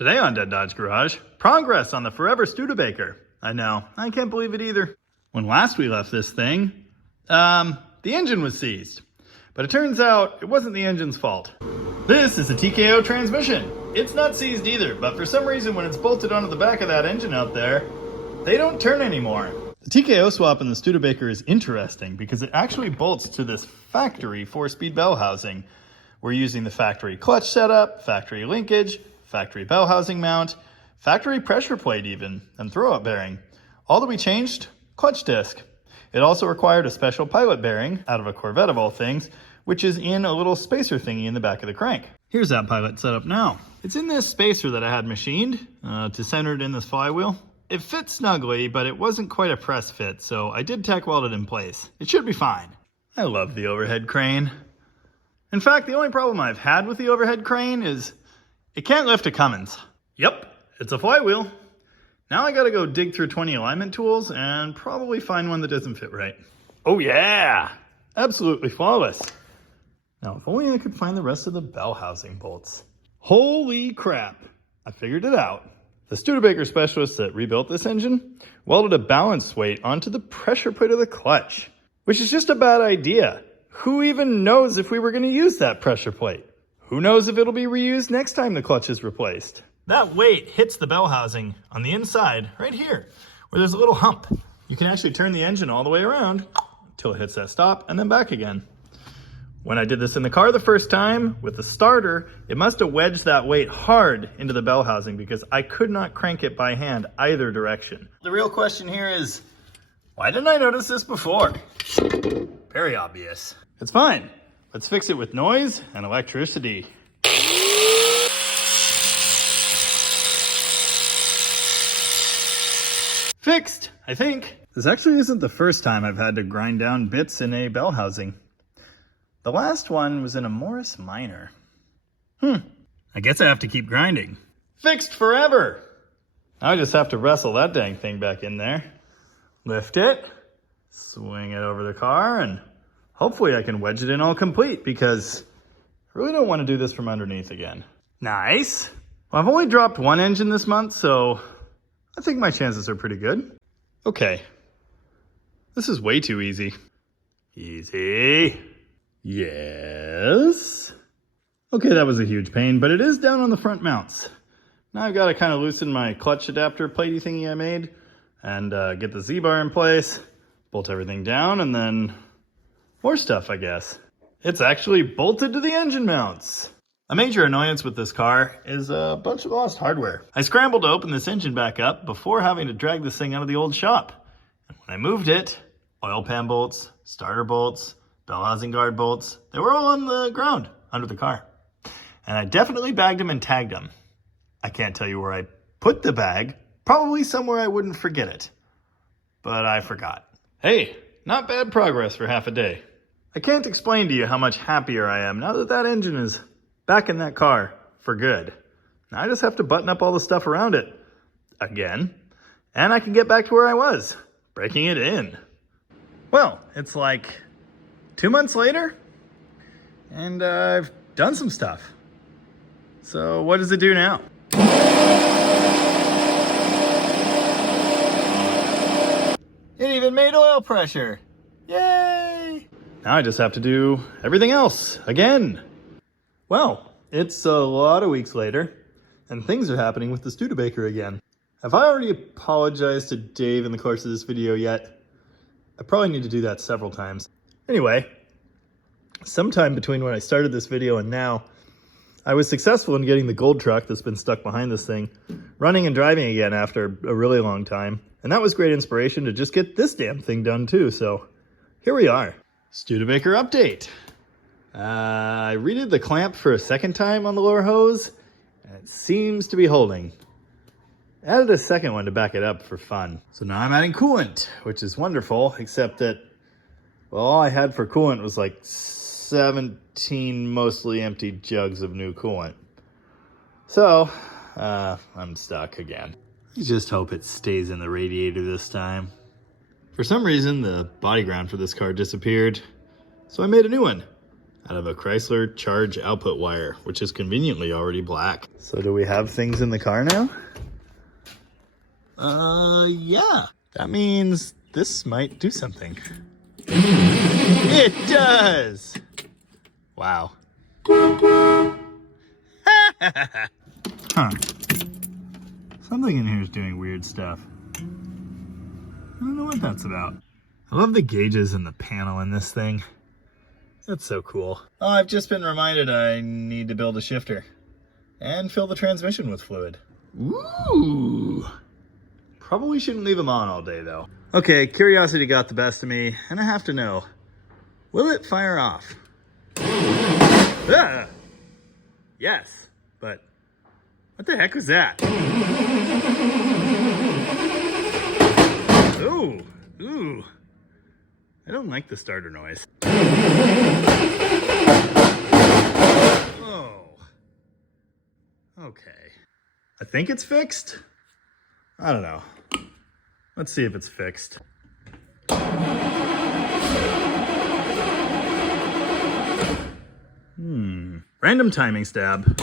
Today on Dead Dodge Garage, progress on the forever Studebaker. I know, I can't believe it either. When last we left this thing, the engine was seized. But it turns out it wasn't the engine's fault. This is a TKO transmission. It's not seized either, but for some reason when it's bolted onto the back of that engine out there, they don't turn anymore. The TKO swap in the Studebaker is interesting because it actually bolts to this factory 4-speed bell housing. We're using the factory clutch setup, factory linkage, factory bell housing mount, factory pressure plate even, and throw-up bearing. All that we changed, clutch disc. It also required a special pilot bearing, out of a Corvette of all things, which is in a little spacer thingy in the back of the crank. Here's that pilot setup now. It's in this spacer that I had machined to center it in this flywheel. It fits snugly, but it wasn't quite a press fit, so I did tack weld it in place. It should be fine. I love the overhead crane. In fact, the only problem I've had with the overhead crane is it can't lift a Cummins. Yep, it's a flywheel. Now I gotta go dig through 20 alignment tools and probably find one that doesn't fit right. Oh yeah, absolutely flawless. Now if only I could find the rest of the bell housing bolts. Holy crap, I figured it out. The Studebaker specialists that rebuilt this engine welded a balance weight onto the pressure plate of the clutch, which is just a bad idea. Who even knows if we were gonna use that pressure plate? Who knows if it'll be reused next time the clutch is replaced? That weight hits the bell housing on the inside, right here, where there's a little hump. You can actually turn the engine all the way around until it hits that stop and then back again. When I did this in the car the first time with the starter, it must have wedged that weight hard into the bell housing because I could not crank it by hand either direction. The real question here is, why didn't I notice this before? Very obvious. It's fine. Let's fix it with noise and electricity. Fixed, I think. This actually isn't the first time I've had to grind down bits in a bell housing. The last one was in a Morris Minor. I guess I have to keep grinding. Fixed forever! Now I just have to wrestle that dang thing back in there. Lift it, swing it over the car, and hopefully I can wedge it in all complete because I really don't want to do this from underneath again. Nice. Well, I've only dropped one engine this month, so I think my chances are pretty good. Okay. This is way too easy. Easy. Yes. Okay, that was a huge pain, but it is down on the front mounts. Now I've got to kind of loosen my clutch adapter platey thingy I made and get the Z-bar in place, bolt everything down, and then more stuff, I guess. It's actually bolted to the engine mounts. A major annoyance with this car is a bunch of lost hardware. I scrambled to open this engine back up before having to drag this thing out of the old shop. And when I moved it, oil pan bolts, starter bolts, bell housing guard bolts, they were all on the ground under the car. And I definitely bagged them and tagged them. I can't tell you where I put the bag, probably somewhere I wouldn't forget it. But I forgot. Hey, not bad progress for half a day. I can't explain to you how much happier I am now that that engine is back in that car for good. Now I just have to button up all the stuff around it again, and I can get back to where I was, breaking it in. Well, it's like 2 months later, and I've done some stuff. So what does it do now? It even made oil pressure. Yay! Now I just have to do everything else again. Well, it's a lot of weeks later, and things are happening with the Studebaker again. Have I already apologized to Dave in the course of this video yet? I probably need to do that several times. Anyway, sometime between when I started this video and now, I was successful in getting the gold truck that's been stuck behind this thing running and driving again after a really long time. And that was great inspiration to just get this damn thing done too, so here we are. Studebaker update. I redid the clamp for a second time on the lower hose, and it seems to be holding. Added a second one to back it up for fun. So now I'm adding coolant, which is wonderful, except that, well, all I had for coolant was like 17 mostly empty jugs of new coolant. So, I'm stuck again. I just hope it stays in the radiator this time. For some reason, the body ground for this car disappeared, so I made a new one. out of a Chrysler charge output wire, which is conveniently already black. So do we have things in the car now? Yeah. That means this might do something. It does! Wow. Huh. Something in here is doing weird stuff. I don't know what that's about. I love the gauges and the panel in this thing. That's so cool. Oh, I've just been reminded I need to build a shifter and fill the transmission with fluid. Ooh. Probably shouldn't leave them on all day though. Okay, curiosity got the best of me, and I have to know, will it fire off? Ah! Yes, but what the heck was that? Ooh, ooh. I don't like the starter noise. Oh. Okay. I think it's fixed. I don't know. Let's see if it's fixed. Random timing stab.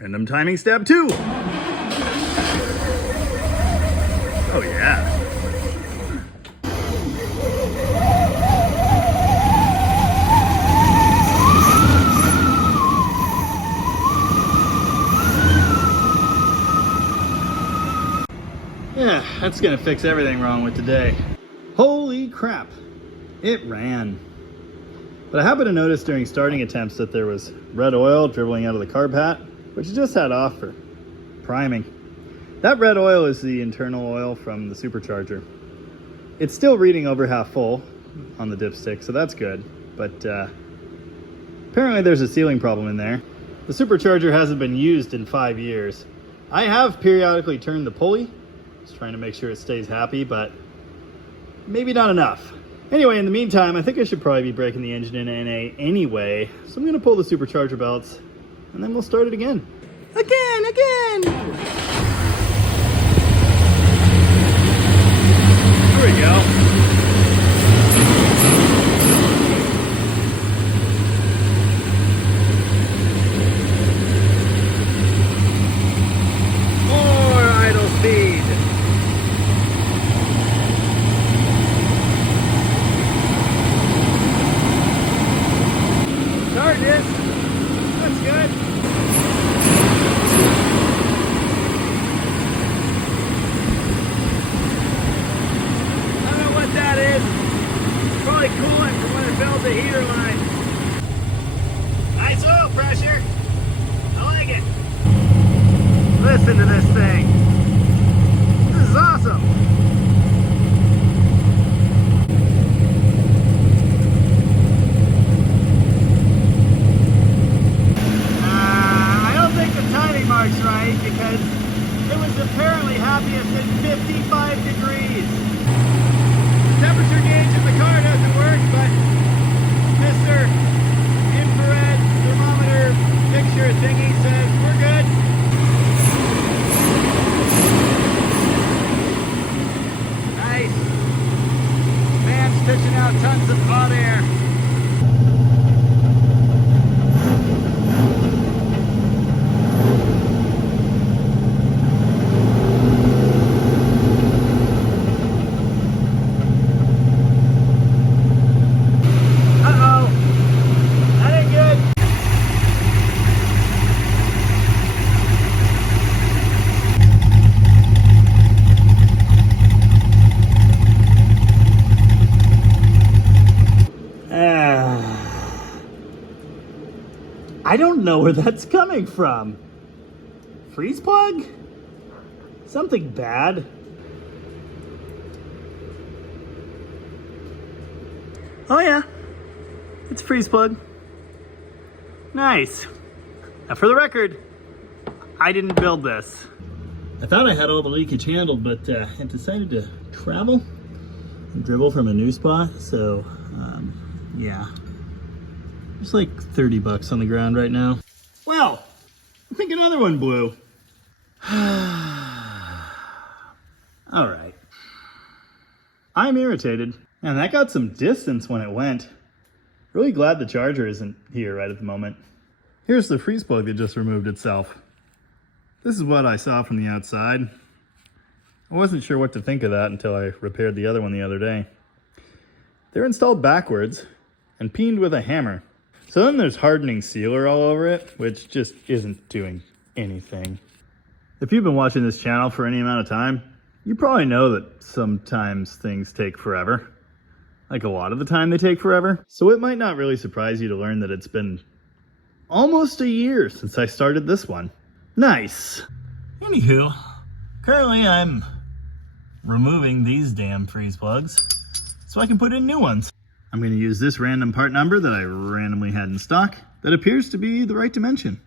Random timing stab 2. Oh yeah. Yeah, that's gonna fix everything wrong with today. Holy crap, it ran. But I happened to notice during starting attempts that there was red oil dribbling out of the carb hat, which I just had off for priming. That red oil is the internal oil from the supercharger. It's still reading over half full on the dipstick, so that's good. But apparently there's a sealing problem in there. The supercharger hasn't been used in 5 years. I have periodically turned the pulley, just trying to make sure it stays happy, but maybe not enough. Anyway, in the meantime, I think I should probably be breaking the engine in NA anyway, so I'm gonna pull the supercharger belts, and then we'll start it again. Again! There we go. The heater line. Nice oil pressure. I like it. Listen to this thing. This is awesome. I don't think the timing mark's right because it was apparently happiest at 55 degrees. The temperature gauge in the car doesn't work, but Mr. Infrared thermometer fixture thingy says we're good. Nice. Fan's pitching out tons of hot air. I don't know where that's coming from. Freeze plug? Something bad? Oh yeah, it's freeze plug. Nice. Now for the record, I didn't build this. I thought I had all the leakage handled, but I decided to travel and dribble from a new spot, so yeah. There's like 30 bucks on the ground right now. Well, I think another one blew. All right. I'm irritated. And that got some distance when it went. Really glad the charger isn't here right at the moment. Here's the freeze plug that just removed itself. This is what I saw from the outside. I wasn't sure what to think of that until I repaired the other one the other day. They're installed backwards and peened with a hammer. So then there's hardening sealer all over it, which just isn't doing anything. If you've been watching this channel for any amount of time, you probably know that sometimes things take forever. Like a lot of the time they take forever. So it might not really surprise you to learn that it's been almost a year since I started this one. Nice. Anywho, currently I'm removing these damn freeze plugs so I can put in new ones. I'm going to use this random part number that I randomly had in stock that appears to be the right dimension.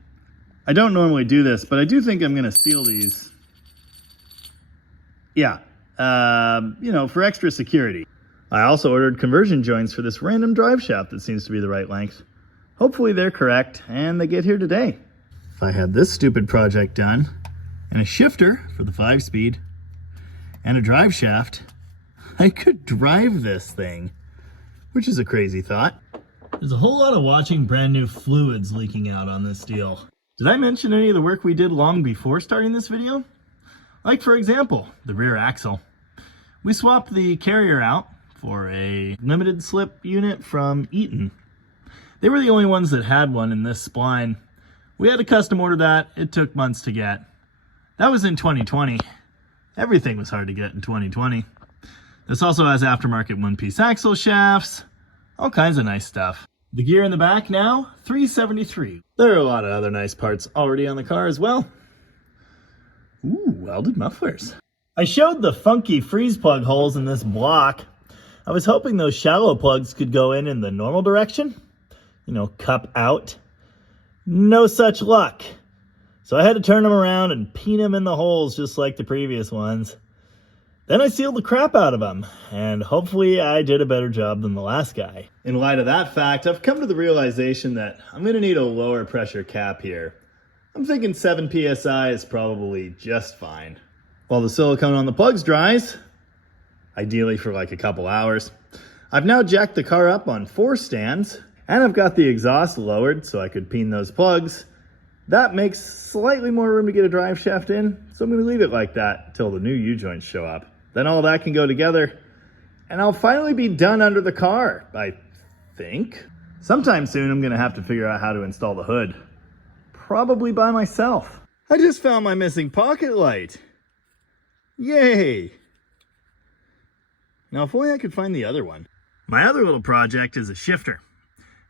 I don't normally do this, but I do think I'm going to seal these. Yeah, for extra security. I also ordered conversion joints for this random drive shaft that seems to be the right length. Hopefully they're correct and they get here today. If I had this stupid project done, and a shifter for the 5-speed, and a drive shaft, I could drive this thing. Which is a crazy thought. There's a whole lot of watching brand new fluids leaking out on this deal. Did I mention any of the work we did long before starting this video? Like, for example, the rear axle. We swapped the carrier out for a limited slip unit from Eaton. They were the only ones that had one in this spline. We had to custom order that. It took months to get. That was in 2020. Everything was hard to get in 2020. This also has aftermarket one-piece axle shafts, all kinds of nice stuff. The gear in the back now, $373. There are a lot of other nice parts already on the car as well. Ooh, welded mufflers. I showed the funky freeze plug holes in this block. I was hoping those shallow plugs could go in the normal direction. Cup out. No such luck. So I had to turn them around and peen them in the holes just like the previous ones. Then I sealed the crap out of them, and hopefully I did a better job than the last guy. In light of that fact, I've come to the realization that I'm going to need a lower pressure cap here. I'm thinking 7 PSI is probably just fine. While the silicone on the plugs dries, ideally for like a couple hours, I've now jacked the car up on 4 stands, and I've got the exhaust lowered so I could peen those plugs. That makes slightly more room to get a drive shaft in, so I'm going to leave it like that until the new U-joints show up. Then all that can go together, and I'll finally be done under the car, I think. Sometime soon I'm going to have to figure out how to install the hood. Probably by myself. I just found my missing pocket light. Yay! Now if only I could find the other one. My other little project is a shifter.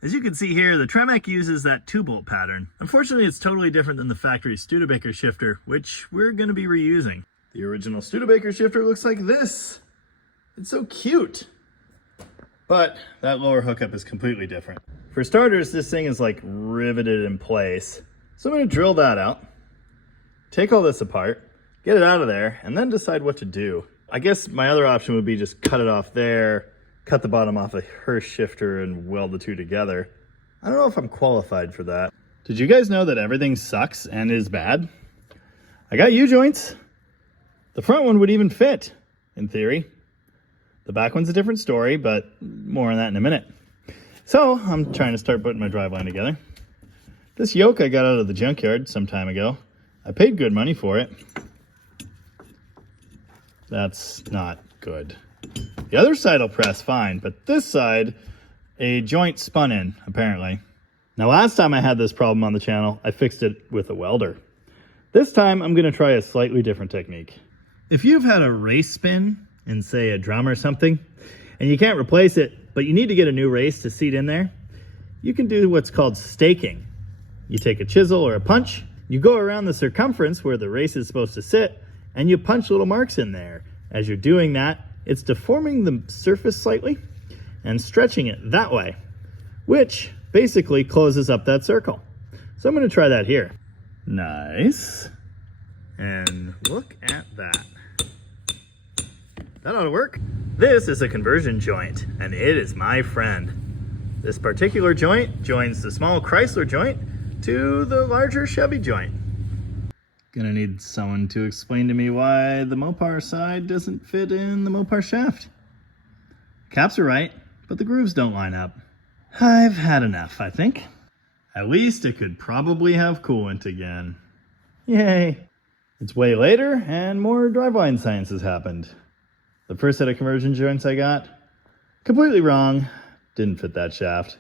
As you can see here, the Tremec uses that 2-bolt pattern. Unfortunately, it's totally different than the factory Studebaker shifter, which we're going to be reusing. The original Studebaker shifter looks like this. It's so cute. But that lower hookup is completely different. For starters, this thing is like riveted in place. So I'm going to drill that out, take all this apart, get it out of there, and then decide what to do. I guess my other option would be just cut it off there, cut the bottom off of her shifter and weld the two together. I don't know if I'm qualified for that. Did you guys know that everything sucks and is bad? I got U-joints. The front one would even fit, in theory. The back one's a different story, but more on that in a minute. So I'm trying to start putting my driveline together. This yoke I got out of the junkyard some time ago. I paid good money for it. That's not good. The other side will press fine, but this side, a joint spun in, apparently. Now last time I had this problem on the channel, I fixed it with a welder. This time I'm going to try a slightly different technique. If you've had a race spin in, say, a drum or something, and you can't replace it, but you need to get a new race to seat in there, you can do what's called staking. You take a chisel or a punch, you go around the circumference where the race is supposed to sit, and you punch little marks in there. As you're doing that, it's deforming the surface slightly and stretching it that way, which basically closes up that circle. So I'm going to try that here. Nice. And look at that. That ought to work. This is a conversion joint, and it is my friend. This particular joint joins the small Chrysler joint to the larger Chevy joint. Gonna need someone to explain to me why the Mopar side doesn't fit in the Mopar shaft. Caps are right, but the grooves don't line up. I've had enough, I think. At least it could probably have coolant again. Yay! It's way later, and more driveline science has happened. The first set of conversion joints I got, completely wrong, didn't fit that shaft.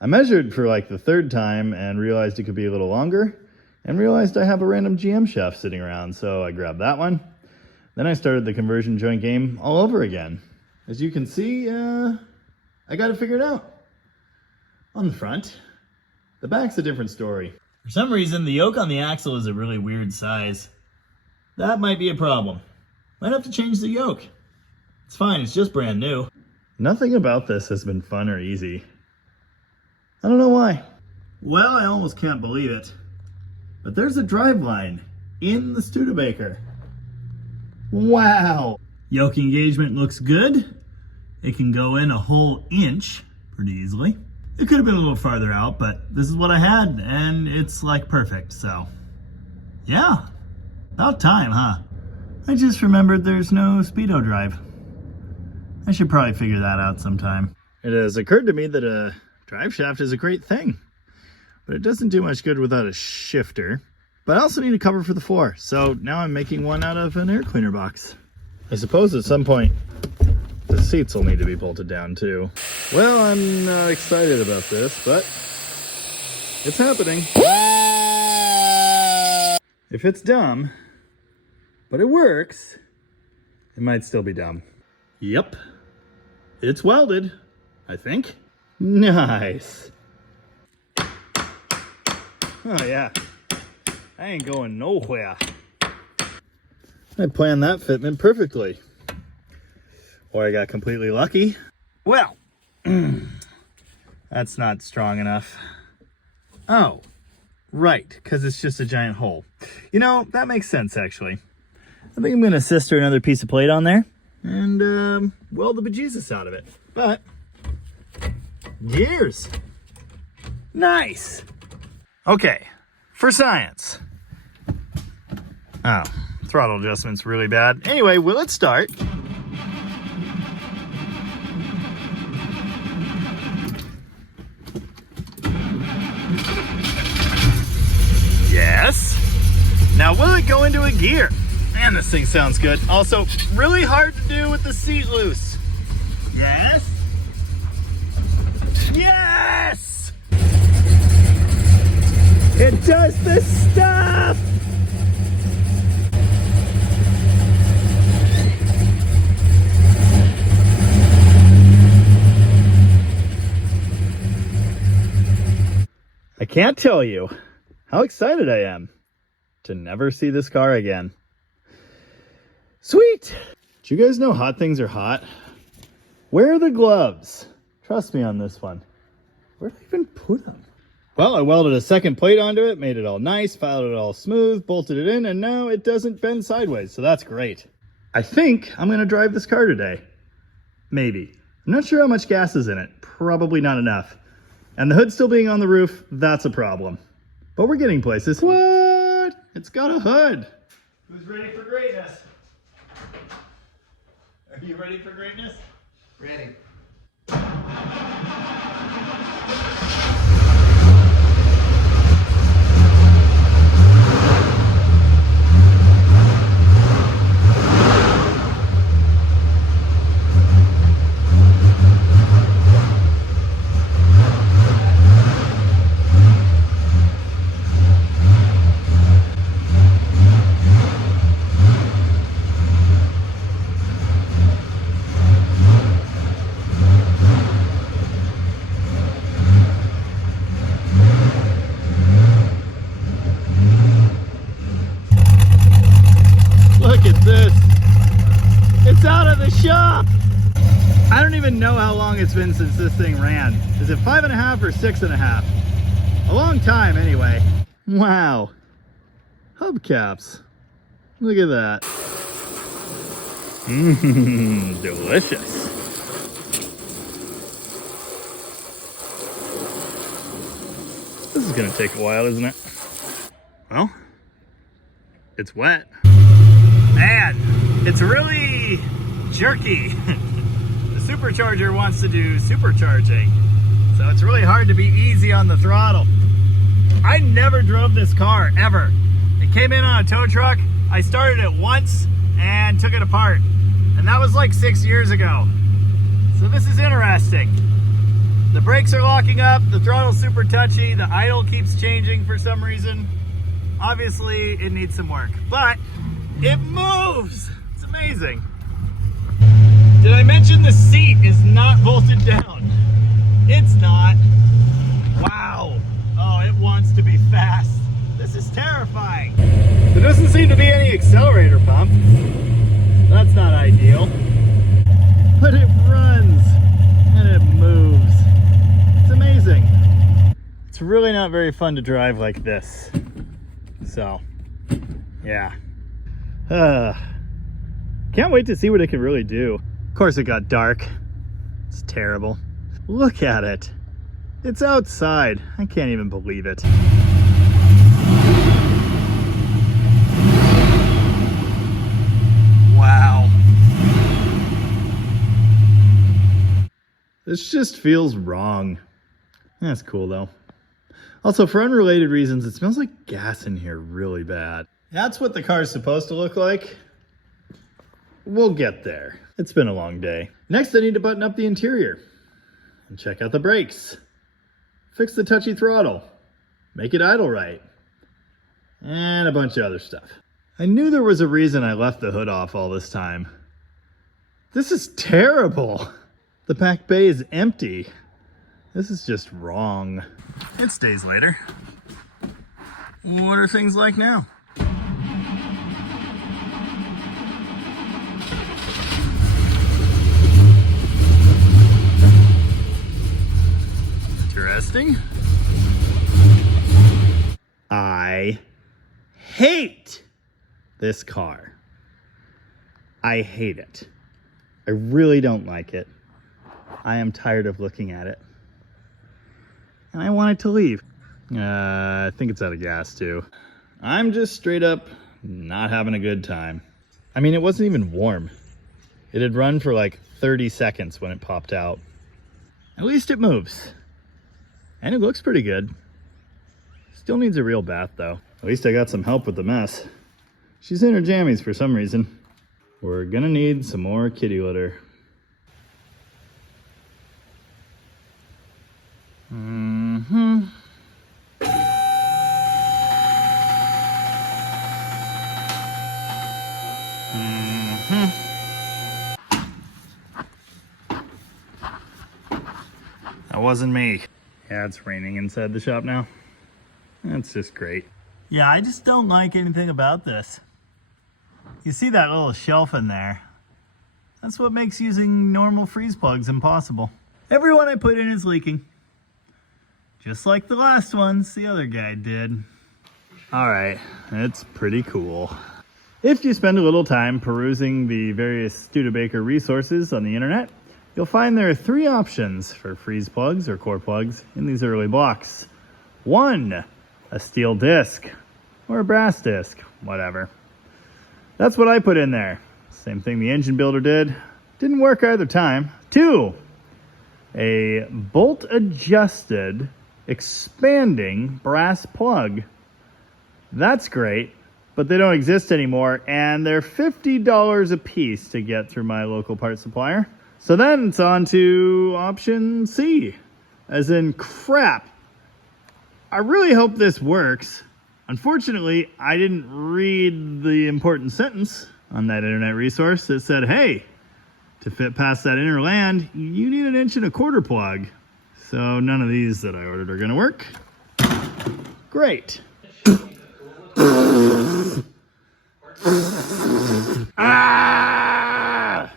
I measured for like the third time and realized it could be a little longer, and realized I have a random GM shaft sitting around, so I grabbed that one. Then I started the conversion joint game all over again. As you can see, I got it figured out. On the front. The back's a different story. For some reason, the yoke on the axle is a really weird size. That might be a problem. Might have to change the yoke. It's fine, it's just brand new. Nothing about this has been fun or easy. I don't know why. Well, I almost can't believe it. But there's a driveline in the Studebaker. Wow! Yoke engagement looks good. It can go in a whole inch pretty easily. It could have been a little farther out, but this is what I had, and it's like perfect, so. Yeah, about time, huh? I just remembered there's no speedo drive. I should probably figure that out sometime. It has occurred to me that a drive shaft is a great thing, but it doesn't do much good without a shifter. But I also need a cover for the floor, so now I'm making one out of an air cleaner box. I suppose at some point, the seats will need to be bolted down too. Well, I'm not excited about this, but it's happening. If it's dumb, but it works, it might still be dumb. Yep. It's welded, I think. Nice. Oh yeah. I ain't going nowhere. I planned that fitment perfectly. Or I got completely lucky. Well, that's not strong enough. Oh, right, because it's just a giant hole. You know, that makes sense, actually. I think I'm going to sister another piece of plate on there and weld the bejesus out of it. But, gears. Nice. Okay, for science. Oh, throttle adjustment's really bad. Anyway, will it start? Yes. Now will it go into a gear? Man, this thing sounds good. Also, really hard to do with the seat loose. Yes. Yes! It does the stuff! I can't tell you how excited I am to never see this car again. Sweet! Do you guys know hot things are hot? Where are the gloves? Trust me on this one. Where did I even put them? Well, I welded a second plate onto it, made it all nice, filed it all smooth, bolted it in, and now it doesn't bend sideways, so that's great. I think I'm going to drive this car today. Maybe. I'm not sure how much gas is in it. Probably not enough. And the hood still being on the roof, that's a problem. But we're getting places. What? It's got a hood. Who's ready for greatness? Are you ready for greatness? Ready. Shop. I don't even know how long it's been since this thing ran. Is it 5.5 or 6.5? A long time anyway. Wow. Hubcaps. Look at that. Mmm, delicious. This is gonna take a while, isn't it? Well, it's wet. Man, it's really jerky. The supercharger wants to do supercharging. So it's really hard to be easy on the throttle. I never drove this car, ever. It came in on a tow truck. I started it once and took it apart. And that was like 6 years ago. So this is interesting. The brakes are locking up, the throttle's super touchy, the idle keeps changing for some reason. Obviously, it needs some work, but it moves. It's amazing. Did I mention the seat is not bolted down? It's not. Wow. Oh, it wants to be fast. This is terrifying. There doesn't seem to be any accelerator pump. That's not ideal. But it runs and it moves. It's amazing. It's really not very fun to drive like this. So, yeah. Can't wait to see what it can really do. Of course it got dark. It's terrible. Look at it. It's outside. I can't even believe it. Wow. This just feels wrong. That's cool though. Also, for unrelated reasons, it smells like gas in here really bad. That's what the car's supposed to look like. We'll get there. It's been a long day. Next, I need to button up the interior and check out the brakes. Fix the touchy throttle. Make it idle right. And a bunch of other stuff. I knew there was a reason I left the hood off all this time. This is terrible. The back bay is empty. This is just wrong. It's days later. What are things like now? Interesting. I hate this car. I hate it. I really don't like it. I am tired of looking at it. And I want it to leave. I think it's out of gas too. I'm just straight up not having a good time. I mean, it wasn't even warm. It had run for like 30 seconds when it popped out. At least it moves. And it looks pretty good. Still needs a real bath though. At least I got some help with the mess. She's in her jammies for some reason. We're gonna need some more kitty litter. Mm-hmm. That wasn't me. Yeah, it's raining inside the shop now. That's just great. Yeah, I just don't like anything about this. You see that little shelf in there? That's what makes using normal freeze plugs impossible. Every one I put in is leaking. Just like the last ones the other guy did. All right, it's pretty cool. If you spend a little time perusing the various Studebaker resources on the internet, you'll find there are 3 options for freeze plugs or core plugs in these early blocks. 1, a steel disc, or a brass disc, whatever. That's what I put in there. Same thing the engine builder did. Didn't work either time. 2, a bolt-adjusted, expanding brass plug. That's great, but they don't exist anymore, and they're $50 a piece to get through my local parts supplier. So then it's on to option C, as in crap. I really hope this works. Unfortunately, I didn't read the important sentence on that internet resource that said, hey, to fit past that inner land, you need 1 1/4 inch plug. So none of these that I ordered are gonna work. Great. Ah!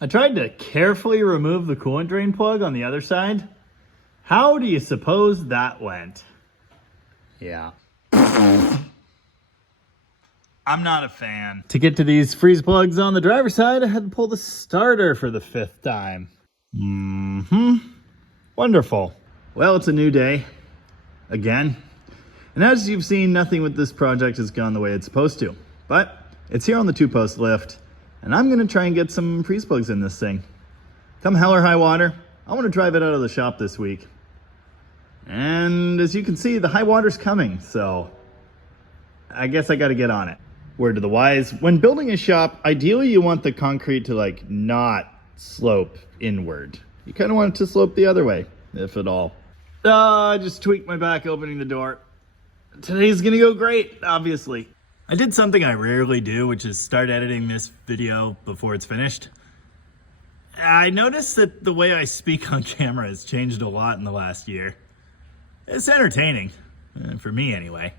I tried to carefully remove the coolant drain plug on the other side. How do you suppose that went? Yeah. I'm not a fan. To get to these freeze plugs on the driver's side, I had to pull the starter for the 5th time. Wonderful. Well, it's a new day. Again. And as you've seen, nothing with this project has gone the way it's supposed to. But it's here on the 2-post lift, and I'm going to try and get some freeze plugs in this thing. Come hell or high water, I want to drive it out of the shop this week. And as you can see, the high water's coming, so I guess I got to get on it. Word to the wise, when building a shop, ideally you want the concrete to like not slope inward. You kind of want it to slope the other way, if at all. I just tweaked my back opening the door. Today's gonna go great, obviously. I did something I rarely do, which is start editing this video before it's finished. I noticed that the way I speak on camera has changed a lot in the last year. It's entertaining, for me anyway.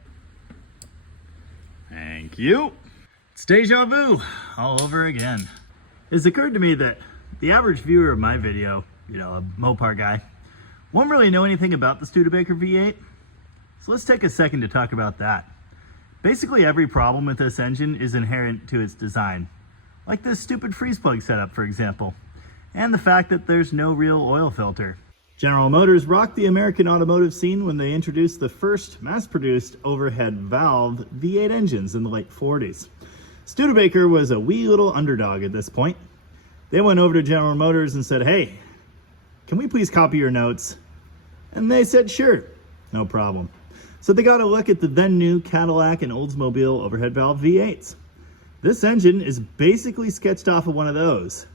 Thank you. It's deja vu all over again. It's occurred to me that the average viewer of my video, you know, a Mopar guy, won't really know anything about the Studebaker V8. So let's take a second to talk about that. Basically every problem with this engine is inherent to its design. Like this stupid freeze plug setup, for example. And the fact that there's no real oil filter. General Motors rocked the American automotive scene when they introduced the first mass-produced overhead valve V8 engines in the late 40s. Studebaker was a wee little underdog at this point. They went over to General Motors and said, "Hey, can we please copy your notes?" And they said, "Sure, no problem." So they got a look at the then new Cadillac and Oldsmobile overhead valve V8s. This engine is basically sketched off of one of those,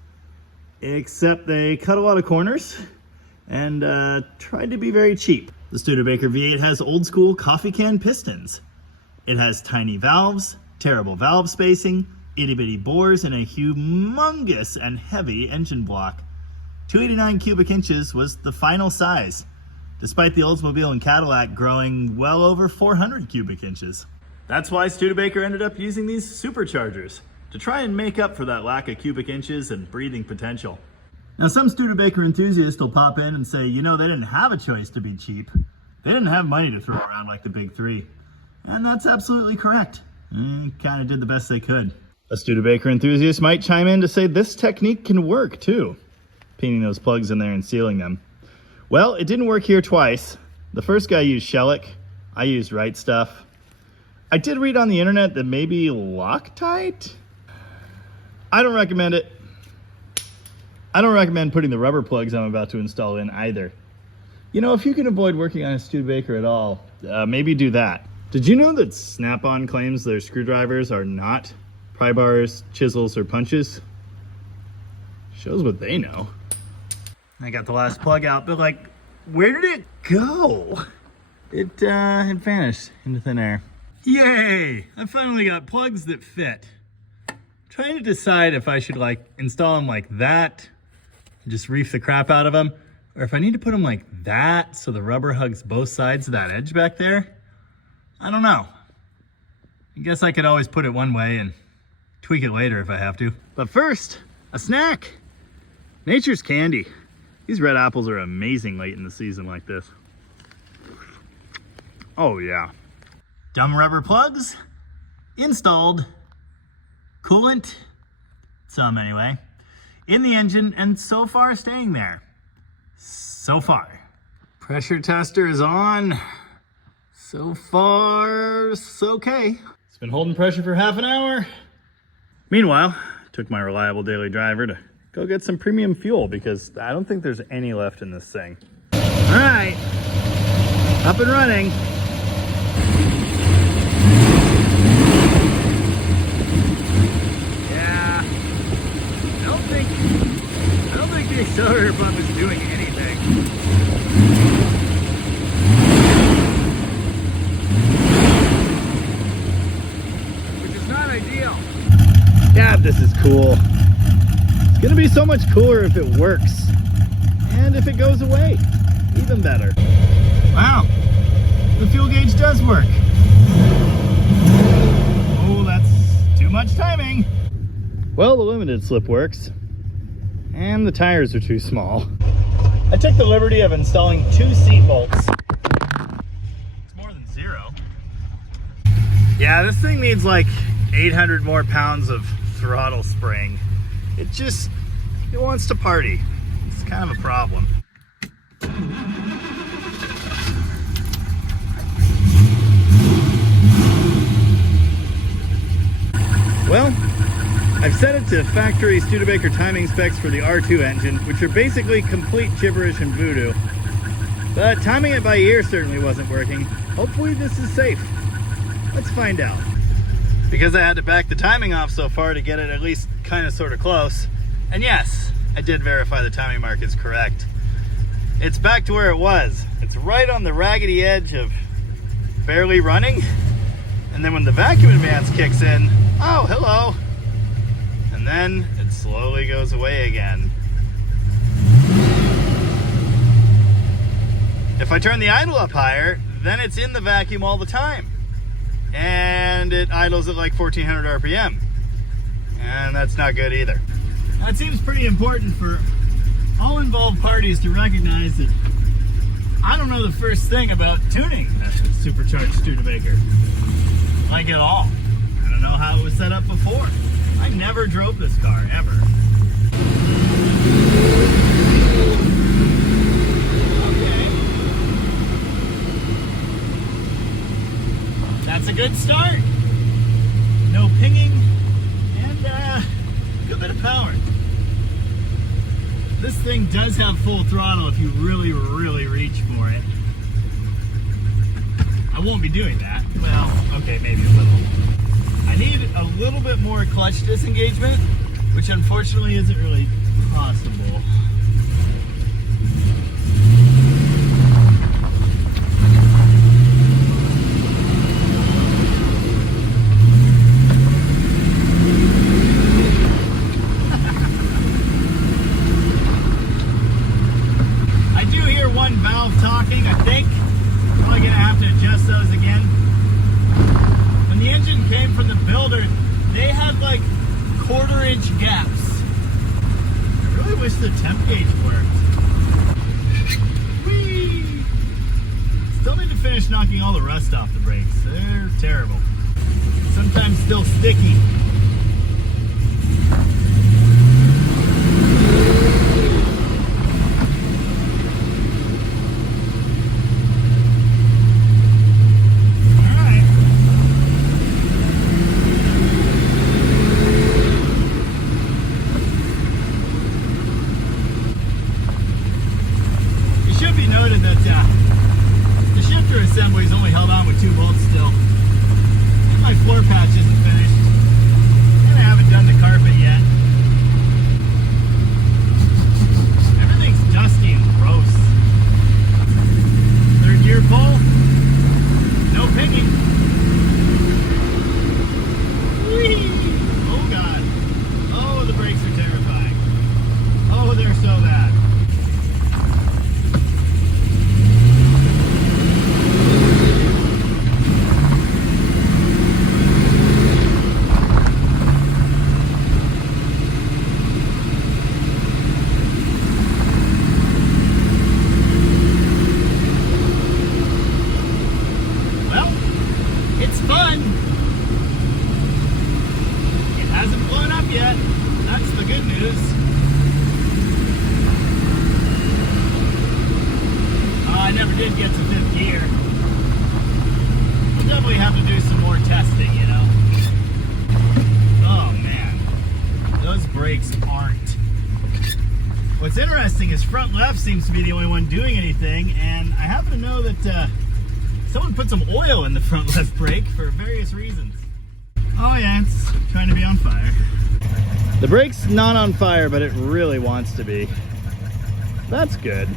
except they cut a lot of corners and tried to be very cheap. The Studebaker V8 has old school coffee can pistons. It has tiny valves, terrible valve spacing, itty bitty bores, and a humongous and heavy engine block. 289 cubic inches was the final size, despite the Oldsmobile and Cadillac growing well over 400 cubic inches. That's why Studebaker ended up using these superchargers, to try and make up for that lack of cubic inches and breathing potential. Now some Studebaker enthusiasts will pop in and say, you know, they didn't have a choice to be cheap. They didn't have money to throw around like the big three. And that's absolutely correct. Kind of did the best they could. A Studebaker enthusiast might chime in to say this technique can work too, painting those plugs in there and sealing them. Well, it didn't work here twice. The first guy used shellac, I used Right Stuff. I did read on the internet that maybe Loctite? I don't recommend it. I don't recommend putting the rubber plugs I'm about to install in either. You know, if you can avoid working on a Studebaker at all, maybe do that. Did you know that Snap-on claims their screwdrivers are not pry bars, chisels, or punches? Shows what they know. I got the last plug out, but like, where did it go? It vanished into thin air. Yay! I finally got plugs that fit. Trying to decide if I should like install them like that, just reef the crap out of them, or if I need to put them like that so the rubber hugs both sides of that edge back there. I don't know. I guess I could always put it one way and tweak it later if I have to. But first, a snack. Nature's candy. These red apples are amazing late in the season like this. Oh yeah. Dumb rubber plugs installed. Coolant, some anyway, in the engine, and so far staying there. So far. Pressure tester is on. So far, so okay. It's been holding pressure for half an hour. Meanwhile, took my reliable daily driver to go get some premium fuel because I don't think there's any left in this thing. All right, up and running. The accelerator pump is doing anything. Which is not ideal. God, this is cool. It's gonna be so much cooler if it works. And if it goes away, even better. Wow, the fuel gauge does work. Oh, that's too much timing. Well, the limited slip works. And the tires are too small. I took the liberty of installing 2 seat bolts. It's more than 0. Yeah, this thing needs like 800 more pounds of throttle spring. It wants to party. It's kind of a problem. Well, I've set it to factory Studebaker timing specs for the R2 engine, which are basically complete gibberish and voodoo. But timing it by ear certainly wasn't working. Hopefully this is safe. Let's find out. Because I had to back the timing off so far to get it at least kind of sort of close. And yes, I did verify the timing mark is correct. It's back to where it was. It's right on the raggedy edge of barely running. And then when the vacuum advance kicks in, oh, hello. And then it slowly goes away again. If I turn the idle up higher, then it's in the vacuum all the time. And it idles at like 1400 RPM. And that's not good either. Now, it seems pretty important for all involved parties to recognize that I don't know the first thing about tuning a supercharged Studebaker. Like at all. I don't know how it was set up before. I never drove this car, ever. Okay. That's a good start. No pinging, and a good bit of power. This thing does have full throttle if you really, really reach for it. I won't be doing that. Well, okay, maybe a little. I need a little bit more clutch disengagement, which unfortunately isn't really possible. I do hear one valve talking, I think. Probably gonna have to adjust those again. When the engine came from the builder, they had like 1/4-inch gaps. I really wish the temp gauge worked. Whee! Still need to finish knocking all the rust off the brakes. They're terrible. Sometimes still sticky. The shifter assembly is only held on with 2 bolts still. And my floor patch isn't finished. And I haven't done the carpet yet. Everything's dusty and gross. 3rd gear pull. No picking. Whee! Oh God. Oh, the brakes are terrifying. Oh, they're so bad. Yet. That's the good news. I never did get to 5th gear. We'll definitely have to do some more testing, you know. Oh man, those brakes aren't. What's interesting is front left seems to be the only one doing anything, and I happen to know that someone put some oil in the front left brake for various reasons. Oh yeah, it's trying to be on fire. The brake's not on fire, but it really wants to be. That's good.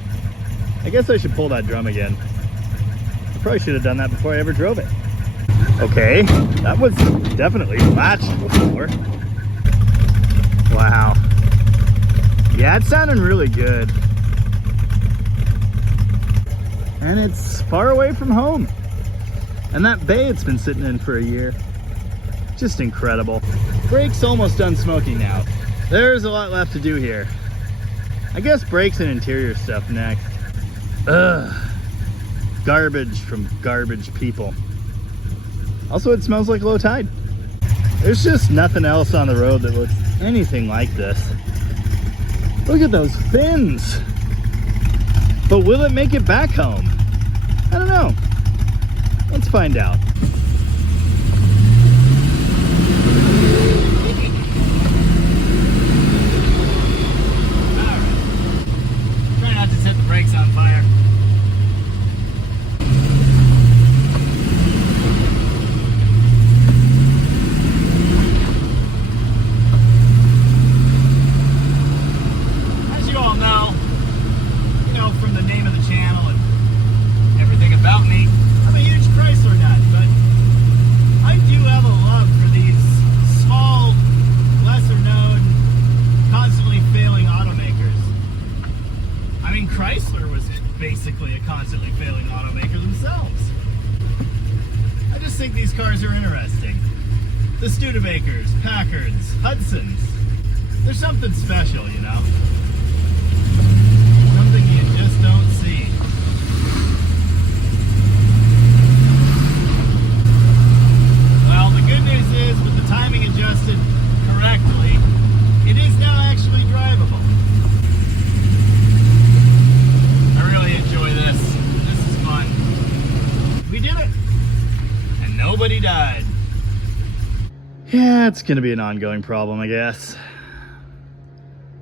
I guess I should pull that drum again. I probably should have done that before I ever drove it. Okay, that was definitely latched before. Wow. Yeah, it's sounding really good. And it's far away from home. And that bay it's been sitting in for a year. Just incredible. Brakes almost done smoking now. There's a lot left to do here. I guess brakes and interior stuff next. Ugh. Garbage from garbage people. Also, it smells like low tide. There's just nothing else on the road that looks anything like this. Look at those fins. But will it make it back home? I don't know. Let's find out. think these cars are interesting. The Studebakers, Packards, Hudsons. There's something special, you know? Something you just don't see. Well, the good news is, with the timing adjusted correctly, it is now actually drivable. I really enjoy this. This is fun. We did it! And nobody died. Yeah, it's gonna be an ongoing problem, I guess.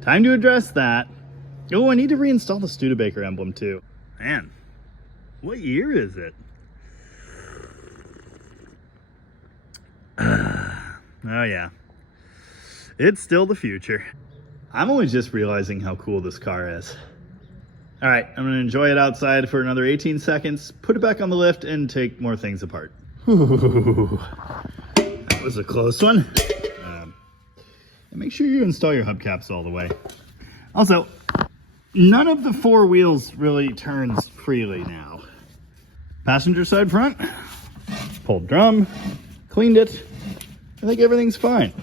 Time to address that. Oh, I need to reinstall the Studebaker emblem too. Man, what year is it? Oh yeah, it's still the future. I'm only just realizing how cool this car is. All right, I'm gonna enjoy it outside for another 18 seconds, put it back on the lift, and take more things apart. Whew. That was a close one. And make sure you install your hubcaps all the way. Also, none of the four wheels really turns freely now. Passenger side front, pulled drum, cleaned it. I think everything's fine.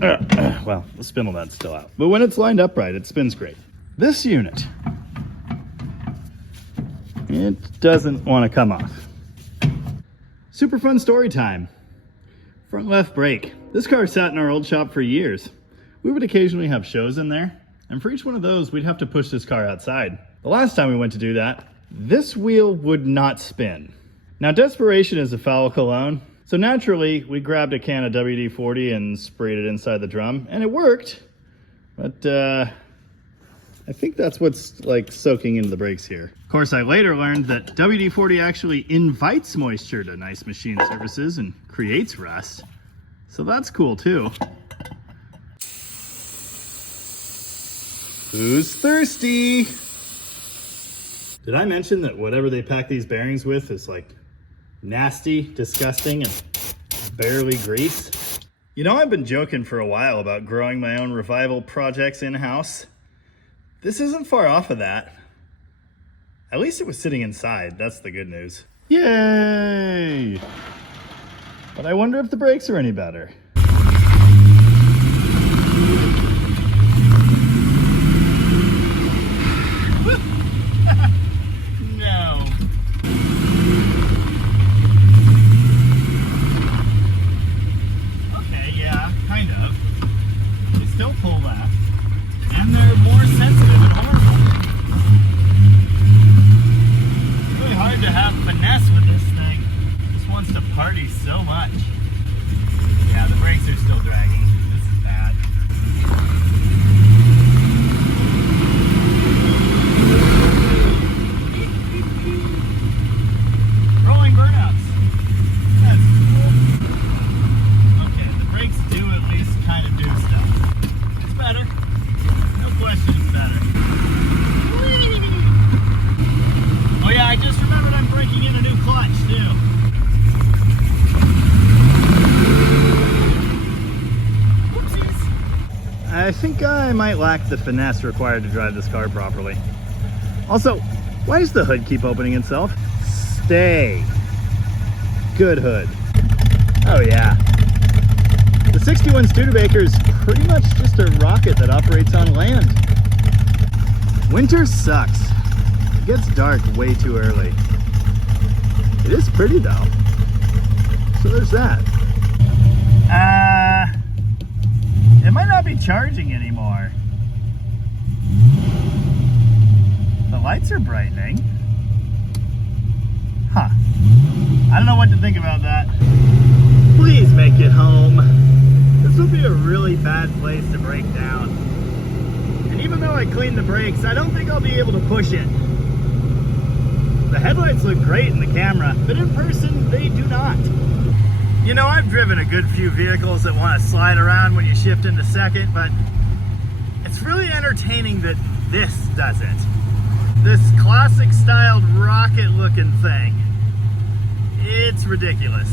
Well, the spindle nut's still out. But when it's lined up right, it spins great. This unit, it doesn't want to come off. Super fun story time. Front left brake. This car sat in our old shop for years. We would occasionally have shows in there, and for each one of those, we'd have to push this car outside. The last time we went to do that, this wheel would not spin. Now, desperation is a foul cologne, so naturally, we grabbed a can of WD-40 and sprayed it inside the drum, and it worked. But, I think that's what's, like, soaking into the brakes here. Of course, I later learned that WD-40 actually invites moisture to nice machine surfaces and creates rust. So that's cool, too. Who's thirsty? Did I mention that whatever they pack these bearings with is like nasty, disgusting, and barely grease? You know, I've been joking for a while about growing my own revival projects in-house. This isn't far off of that. At least it was sitting inside, that's the good news. Yay! But I wonder if the brakes are any better. So much. Yeah, the brakes are still dragging. This is bad. Rolling burnouts. That's cool. Okay, the brakes do at least kind of do stuff. It's better. No question it's better. Whee! Oh yeah, I just remembered I'm breaking in a new clutch too. I think I might lack the finesse required to drive this car properly. Also, why does the hood keep opening itself? Stay. Good hood. Oh yeah. The 61 Studebaker is pretty much just a rocket that operates on land. Winter sucks. It gets dark way too early. It is pretty though. So there's that. It might not be charging anymore. The lights are brightening. Huh. I don't know what to think about that. Please make it home. This will be a really bad place to break down. And even though I cleaned the brakes, I don't think I'll be able to push it. The headlights look great in the camera, but in person, they do not. You know, I've driven a good few vehicles that want to slide around when you shift into second, but it's really entertaining that this doesn't. This classic styled rocket looking thing. It's ridiculous.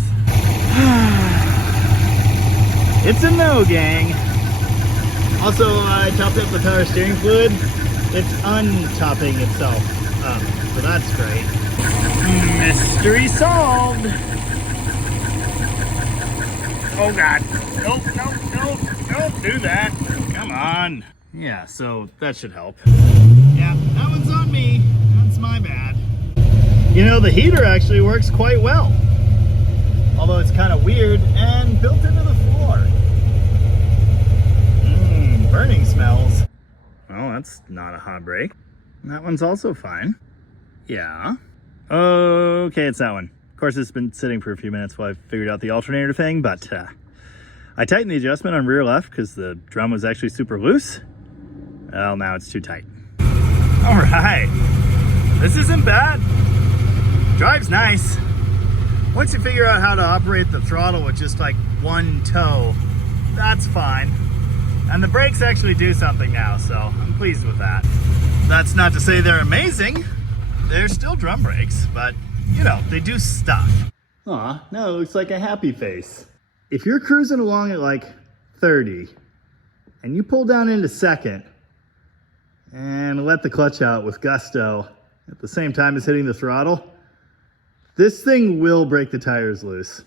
It's a no, gang. Also, I topped up the power steering fluid. It's untopping itself up, so that's great. Mystery solved. Oh God. Nope, nope, nope, don't do that. Come on. Yeah, so that should help. Yeah, that one's on me. That's my bad. You know, the heater actually works quite well. Although it's kind of weird and built into the floor. Burning smells. Well, that's not a hot break. That one's also fine. Yeah. Okay, it's that one. Of course, it's been sitting for a few minutes while I figured out the alternator thing, but I tightened the adjustment on rear left because the drum was actually super loose. Well, now it's too tight. All right. This isn't bad. Drives nice. Once you figure out how to operate the throttle with just like one toe, that's fine. And the brakes actually do something now, so I'm pleased with that. That's not to say they're amazing. They're still drum brakes, but you know, they do stuff. Aw, now it looks like a happy face. If you're cruising along at like 30 and you pull down into second and let the clutch out with gusto at the same time as hitting the throttle, this thing will break the tires loose,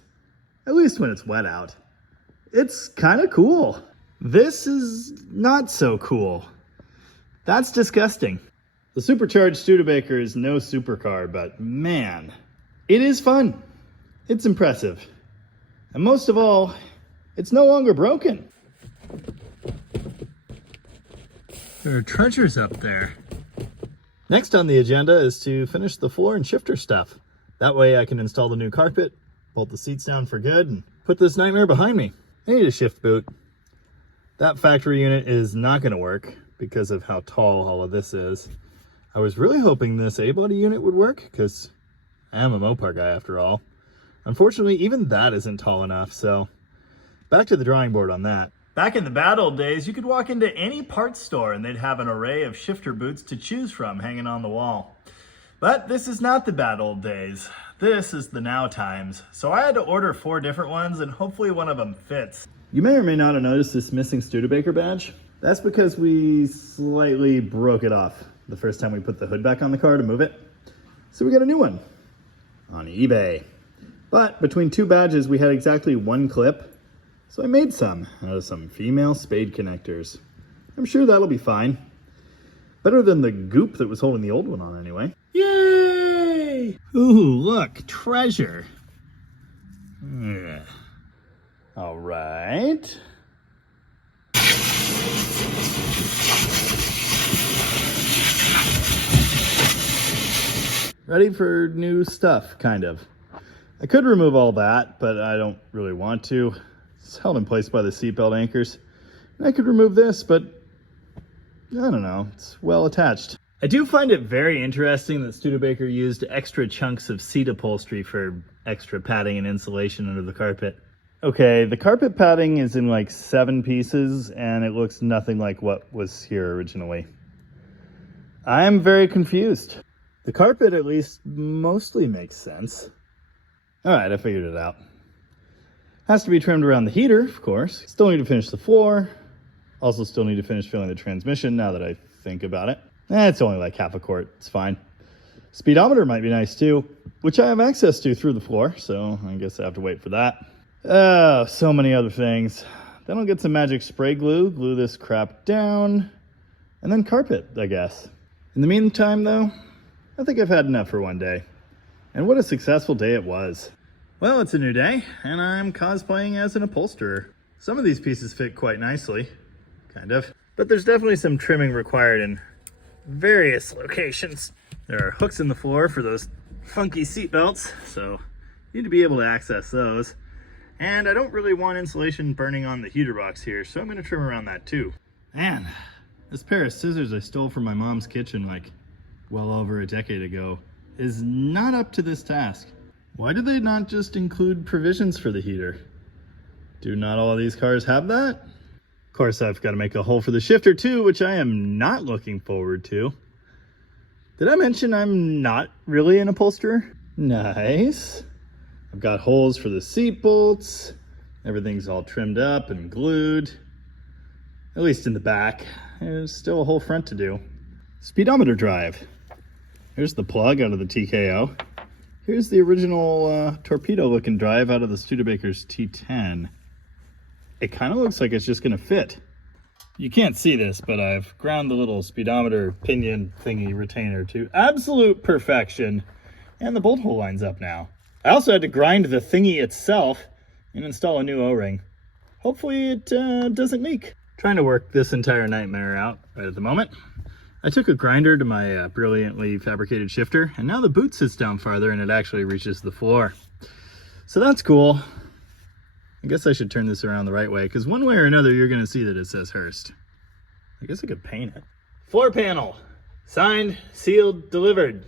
at least when it's wet out. It's kind of cool. This is not so cool. That's disgusting. The supercharged Studebaker is no supercar, but man, it is fun. It's impressive. And most of all, it's no longer broken. There are treasures up there. Next on the agenda is to finish the floor and shifter stuff. That way I can install the new carpet, bolt the seats down for good, and put this nightmare behind me. I need a shift boot. That factory unit is not going to work because of how tall all of this is. I was really hoping this A-body unit would work because I am a Mopar guy after all. Unfortunately, even that isn't tall enough, so back to the drawing board on that. Back in the bad old days, you could walk into any parts store and they'd have an array of shifter boots to choose from hanging on the wall. But this is not the bad old days. This is the now times. So I had to order 4 different ones and hopefully one of them fits. You may or may not have noticed this missing Studebaker badge. That's because we slightly broke it off the first time we put the hood back on the car to move it. So we got a new one on eBay. But between 2 badges, we had exactly 1 clip. So I made some out of some female spade connectors. I'm sure that'll be fine. Better than the goop that was holding the old one on anyway. Yay! Ooh, look, treasure. Yeah. All right. Ready for new stuff, kind of. I could remove all that, but I don't really want to. It's held in place by the seatbelt anchors. And I could remove this, but I don't know, it's well attached. I do find it very interesting that Studebaker used extra chunks of seat upholstery for extra padding and insulation under the carpet. Okay, the carpet padding is in like 7 pieces and it looks nothing like what was here originally. I'm very confused. The carpet at least mostly makes sense. All right, I figured it out. Has to be trimmed around the heater, of course. Still need to finish the floor. Also still need to finish filling the transmission now that I think about it. It's only like half a quart, it's fine. Speedometer might be nice too, which I have access to through the floor, so I guess I have to wait for that. Oh, so many other things. Then I'll get some magic spray glue, glue this crap down, and then carpet, I guess. In the meantime though, I think I've had enough for one day. And what a successful day it was. Well, it's a new day, and I'm cosplaying as an upholsterer. Some of these pieces fit quite nicely, kind of. But there's definitely some trimming required in various locations. There are hooks in the floor for those funky seat belts, so you need to be able to access those. And I don't really want insulation burning on the heater box here, so I'm going to trim around that too. Man, this pair of scissors I stole from my mom's kitchen like well over a decade ago is not up to this task. Why do they not just include provisions for the heater? Do not all of these cars have that? Of course, I've got to make a hole for the shifter too, which I am not looking forward to. Did I mention I'm not really an upholsterer? Nice. I've got holes for the seat bolts. Everything's all trimmed up and glued. At least in the back. There's still a whole front to do. Speedometer drive. Here's the plug out of the TKO. Here's the original torpedo looking drive out of the Studebaker's T10. It kind of looks like it's just gonna fit. You can't see this, but I've ground the little speedometer pinion thingy retainer to absolute perfection, and the bolt hole lines up now. I also had to grind the thingy itself and install a new O-ring. Hopefully it doesn't leak. Trying to work this entire nightmare out right at the moment. I took a grinder to my brilliantly fabricated shifter, and now the boot sits down farther and it actually reaches the floor. So that's cool. I guess I should turn this around the right way, because one way or another you're going to see that it says Hurst. I guess I could paint it. Floor panel. Signed, sealed, delivered.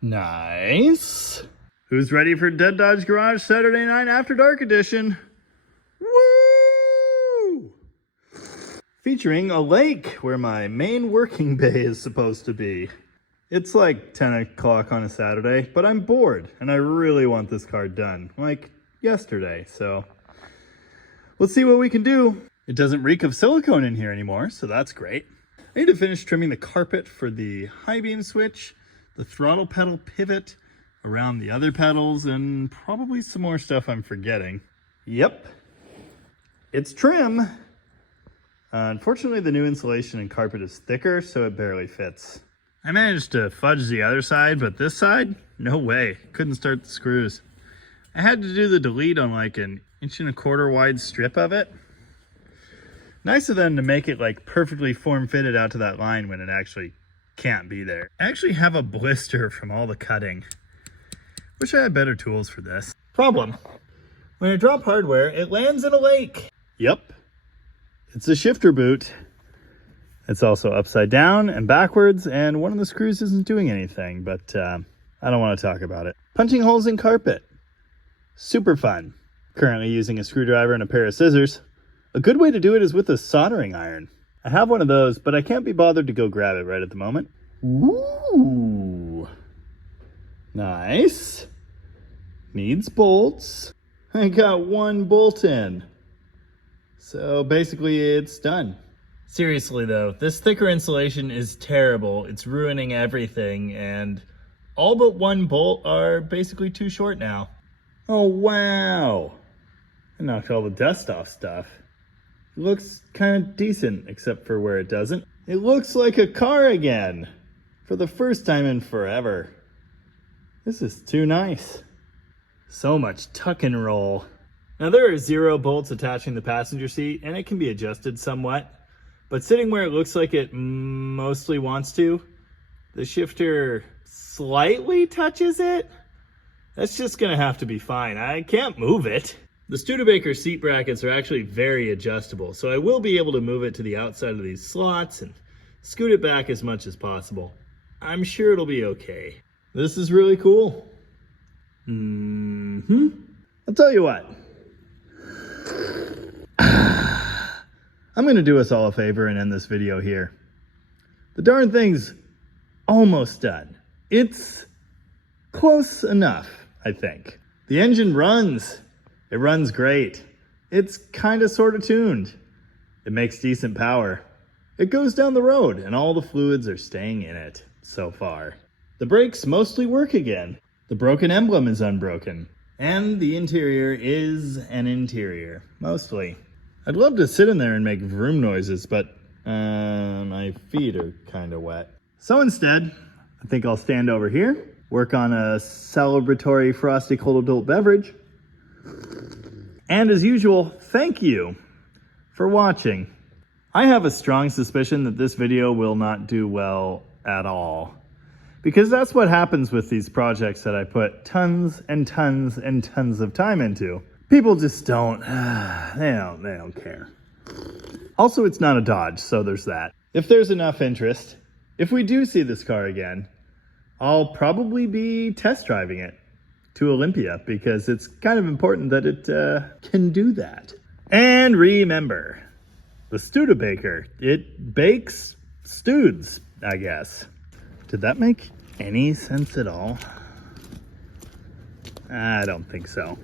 Nice. Who's ready for Dead Dodge Garage Saturday Night After Dark Edition? Woo! Featuring a lake where my main working bay is supposed to be. It's like 10 o'clock on a Saturday, but I'm bored and I really want this car done, like yesterday, so let's see what we can do. It doesn't reek of silicone in here anymore, so that's great. I need to finish trimming the carpet for the high beam switch, the throttle pedal pivot, around the other pedals, and probably some more stuff I'm forgetting. Yep, it's trim. Unfortunately, the new insulation and carpet is thicker, so it barely fits. I managed to fudge the other side, but this side, no way. Couldn't start the screws. I had to do the delete on like an 1.25 inch wide strip of it. Nice of them to make it like perfectly form fitted out to that line when it actually can't be there. I actually have a blister from all the cutting. Wish I had better tools for this. Problem: when I drop hardware, it lands in a lake. Yep, it's a shifter boot. It's also upside down and backwards, and one of the screws isn't doing anything, but I don't want to talk about it. Punching holes in carpet. Super fun. Currently using a screwdriver and a pair of scissors. A good way to do it is with a soldering iron. I have one of those, but I can't be bothered to go grab it right at the moment. Ooh. Nice. Needs bolts. I got one bolt in. So basically it's done. Seriously though, this thicker insulation is terrible. It's ruining everything, and all but one bolt are basically too short now. Oh wow. I knocked all the dust off stuff. It looks kind of decent, except for where it doesn't. It looks like a car again. For the first time in forever. This is too nice. So much tuck and roll. Now there are 0 bolts attaching the passenger seat, and it can be adjusted somewhat. But sitting where it looks like it mostly wants to, the shifter slightly touches it. That's just gonna have to be fine. I can't move it. The Studebaker seat brackets are actually very adjustable, so I will be able to move it to the outside of these slots and scoot it back as much as possible. I'm sure it'll be okay. This is really cool. I'll tell you what. I'm gonna do us all a favor and end this video here. The darn thing's almost done. It's close enough, I think. The engine runs. It runs great. It's kind of sort of tuned. It makes decent power. It goes down the road and all the fluids are staying in it so far. The brakes mostly work again. The broken emblem is unbroken. And the interior is an interior, mostly. I'd love to sit in there and make vroom noises, but my feet are kind of wet. So instead, I think I'll stand over here, work on a celebratory frosty cold adult beverage. And as usual, thank you for watching. I have a strong suspicion that this video will not do well at all, because that's what happens with these projects that I put tons and tons and tons of time into. People just don't, they don't care. Also, it's not a Dodge, so there's that. If there's enough interest, if we do see this car again, I'll probably be test driving it to Olympia, because it's kind of important that it can do that. And remember, the Studebaker, it bakes studs, I guess. Did that make any sense at all? I don't think so.